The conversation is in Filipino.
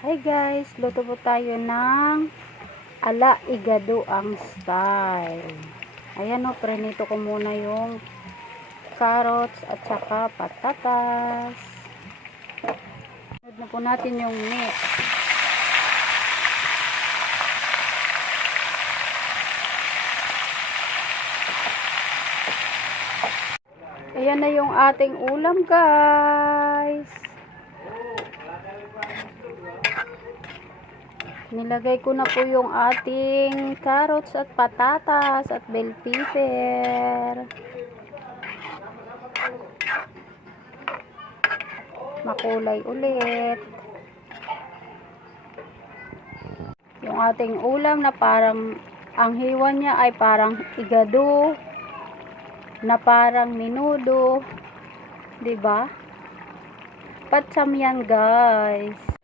Hi guys, luto po tayo ng ala igado ang style. Ayan o, prenito ko muna yung carrots at saka patatas. Sunod na po natin yung meat. Ayan na yung ating ulam guys. Nilagay ko na po yung ating carrots at patatas at bell pepper. Makulay ulit. Yung ating ulam na parang ang hiwa niya ay parang igado na parang menudo, 'di ba? Patsam yan guys.